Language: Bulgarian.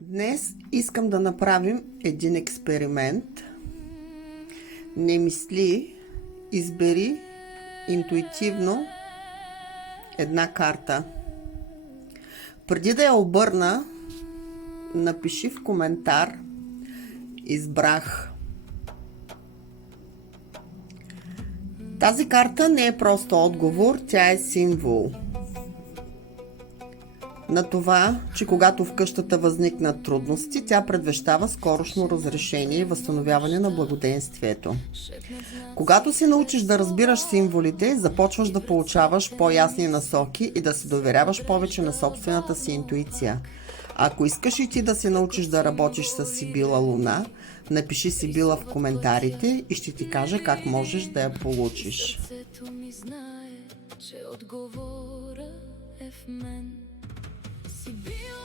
Днес искам да направим един експеримент. Не мисли, избери интуитивно една карта. Преди да я обърна, напиши в коментар "Избрах". Тази карта не е просто отговор, тя е символ на това, че когато в къщата възникнат трудности, тя предвещава скорошно разрешение и възстановяване на благоденствието. Когато се научиш да разбираш символите, започваш да получаваш по-ясни насоки и да се доверяваш повече на собствената си интуиция. Ако искаш и ти да се научиш да работиш с Сибила Луна, напиши Сибила в коментарите и ще ти кажа как можеш да я получиш. Сърцето ми знае, че отговора е в мен. Сибила